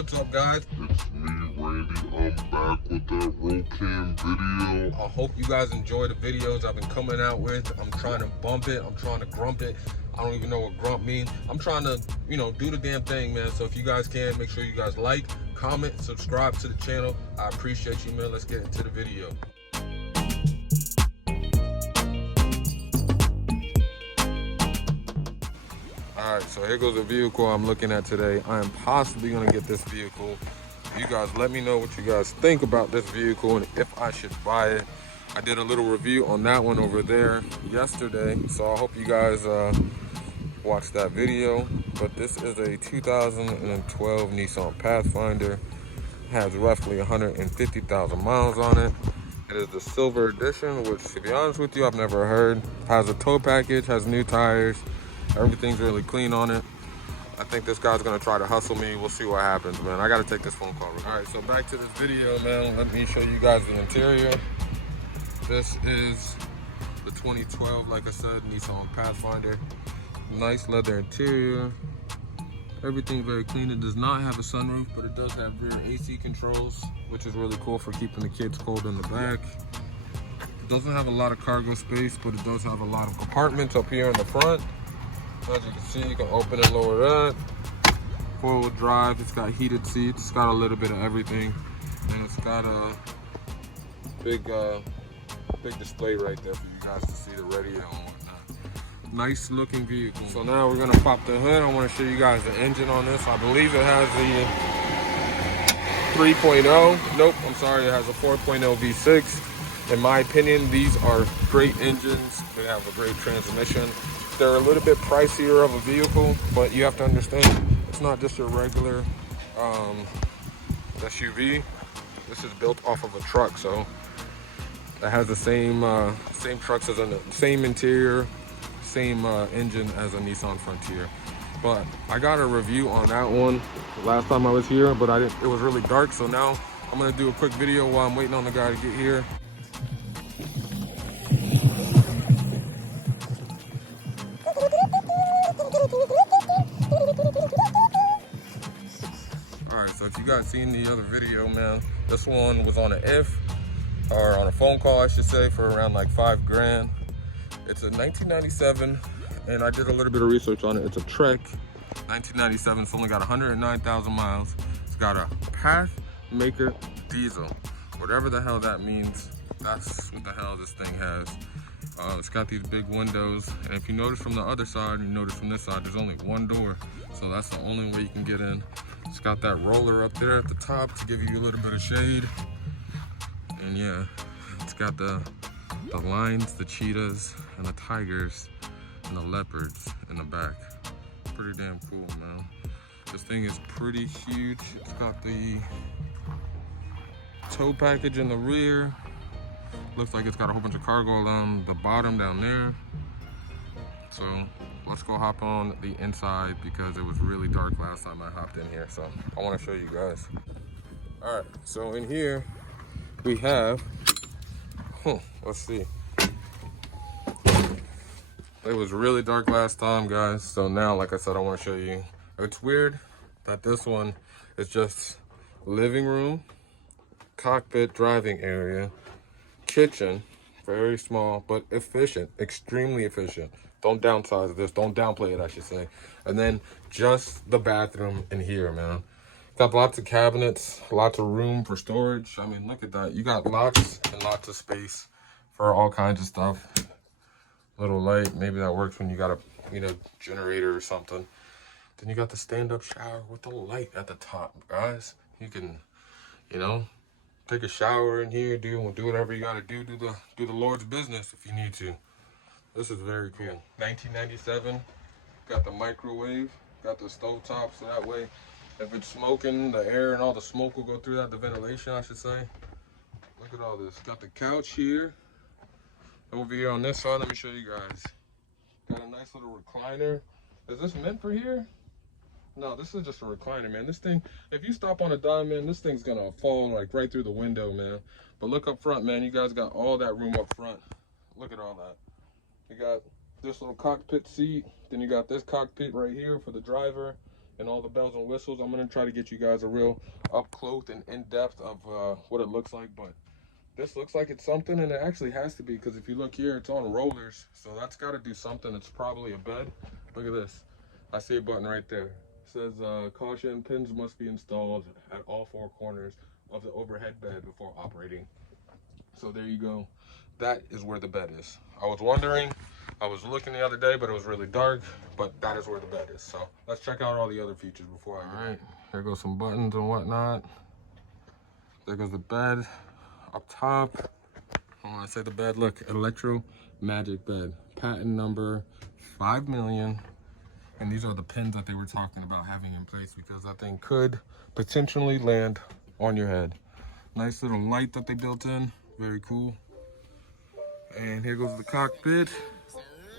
What's up, guys? It's me, Randy. I'm back with that roll cam video. I hope you guys enjoy the videos I've been coming out with. I'm trying to bump it. I'm trying to grump it. I don't even know what grump means. I'm trying to, do the damn thing, man. So if you guys can, make sure you guys like, comment, subscribe to the channel. I appreciate you, man. Let's get into the video. All right, so here goes the vehicle I'm looking at today. I am possibly gonna get this vehicle. You guys let me know what you guys think about this vehicle and if I should buy it. I did a little review on that one over there yesterday, so I hope you guys watch that video. But this is a 2012 Nissan Pathfinder. It has roughly 150,000 miles on it. It is the silver edition, which, to be honest with you, I've never heard. Has a tow package, has new tires. Everything's really clean on it. I think this guy's gonna try to hustle me. We'll see what happens, man. I gotta take this phone call. All right, so back to this video, man. Let me show you guys the interior. This is the 2012, like I said, Nissan Pathfinder. Nice leather interior. Everything very clean. It does not have a sunroof, but it does have rear AC controls, which is really cool for keeping the kids cold in the back. It doesn't have a lot of cargo space, but it does have a lot of compartments up here in the front. As you can see, you can open and lower that. Four-wheel drive. It's got heated seats. It's got a little bit of everything, and it's got a big display right there for you guys to see the radio and whatnot. Nice looking vehicle. So now we're gonna pop the hood. I want to show you guys the engine on this. I believe it has the 3.0. Nope, I'm sorry. It has a 4.0 V6. In my opinion, these are great engines. They have a great transmission. They're a little bit pricier of a vehicle, but you have to understand, it's not just a regular SUV. This is built off of a truck, so it has the same trucks as the same interior, same engine as a Nissan Frontier. But I got a review on that one last time I was here, but it was really dark, so now I'm gonna do a quick video while I'm waiting on the guy to get here. Alright, so if you guys seen the other video, man, this one was on on a phone call, I should say, for around like $5 grand. It's a 1997, and I did a little bit of research on it. It's a Trek 1997. It's only got 109,000 miles. It's got a Pathmaker diesel. Whatever the hell that means, that's what the hell this thing has. It's got these big windows, and if you notice from the other side, you notice from this side, there's only one door, so that's the only way you can get in. It's got that roller up there at the top to give you a little bit of shade, and yeah, it's got the lions, the cheetahs, and the tigers, and the leopards in the back. Pretty damn cool, man. This thing is pretty huge. It's got the tow package in the rear. Looks like it's got a whole bunch of cargo on the bottom down there. So let's go hop on the inside because it was really dark last time I hopped in here. So I want to show you guys. All right, so in here we have, let's see. It was really dark last time, guys. So now, like I said, I want to show you. It's weird that this one is just living room, cockpit, driving area, kitchen, very small but efficient, extremely efficient. Don't downsize this, don't downplay it, I should say. And then just the bathroom in here, man. Got lots of cabinets, lots of room for storage. I mean, look at that. You got lots and lots of space for all kinds of stuff. Little light, maybe that works when you got a generator or something. Then you got the stand-up shower with the light at the top, guys. You can take a shower in here, do whatever you gotta do the Lord's business if you need to. This is very cool. 1997, got the microwave, got the stove top, so that way if it's smoking, the air and all the smoke will go through that, the ventilation, I should say. Look at all this. Got the couch here. Over here on this side, let me show you guys. Got a nice little recliner. Is this meant for here? No, this is just a recliner, man. This thing, if you stop on a dime, man, this thing's gonna fall like right through the window, man. But look up front, man. You guys got all that room up front. Look at all that. You got this little cockpit seat. Then you got this cockpit right here for the driver. and all the bells and whistles. I'm gonna try to get you guys a real up close and in depth of what it looks like, but this looks like it's something, and it actually has to be, because if you look here, it's on rollers, so that's got to do something. It's probably a bed. Look at this. I see a button right there. It says caution, pins must be installed at all 4 corners of the overhead bed before operating. So there you go. That is where the bed is. I was wondering, I was looking the other day, but it was really dark, but that is where the bed is. So let's check out all the other features before I All right, here goes some buttons and whatnot. There goes the bed up top. When I say the bed, look, Electro Magic Bed, patent number 5 million. And these are the pins that they were talking about having in place, because that thing could potentially land on your head. Nice little light that they built in, very cool. And here goes the cockpit.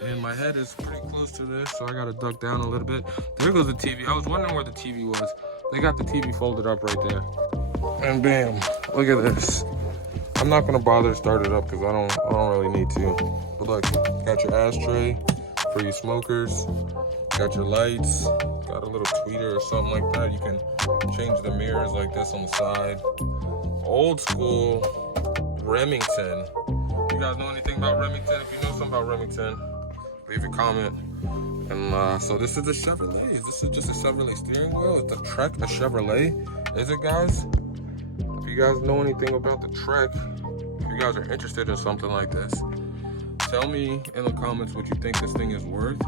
And my head is pretty close to this, so I gotta duck down a little bit. There goes the TV. I was wondering where the TV was. They got the TV folded up right there. And bam, look at this. I'm not gonna bother to start it up because I don't really need to. But look, got your ashtray for you smokers. Got your lights. Got a little tweeter or something like that. You can change the mirrors like this on the side. Old school Remington. You guys know anything about Remington? If you know something about Remington, leave a comment. And so this is a Chevrolet. This is just a Chevrolet steering wheel. It's a Trek, a Chevrolet. Is it, guys? If you guys know anything about the Trek, if you guys are interested in something like this, tell me in the comments what you think this thing is worth.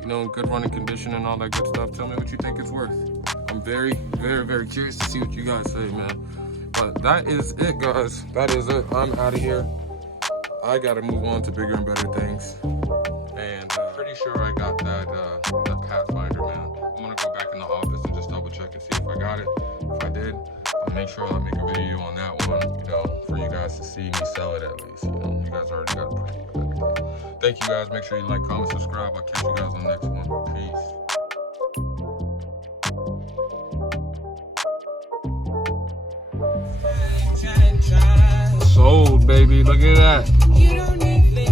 You know, in good running condition and all that good stuff. Tell me what you think it's worth. I'm very, very, very curious to see what you guys say, man. But that is it, guys. That is it. I'm out of here. I gotta move on to bigger and better things. And pretty sure I got that Pathfinder, man. I'm gonna go back in the office and just double check and see if I got it. If I did, I'll make sure I make a video on that one, you know, for you guys to see me sell it at least. You know, you guys already got it pretty good. Thank you guys. Make sure you like, comment, subscribe. I'll catch you guys on the next one. Peace. Sold, baby. Look at that.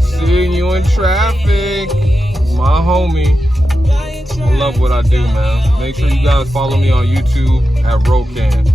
Seeing you in traffic. My homie. I love what I do, man. Make sure you guys follow me on YouTube at Rocan.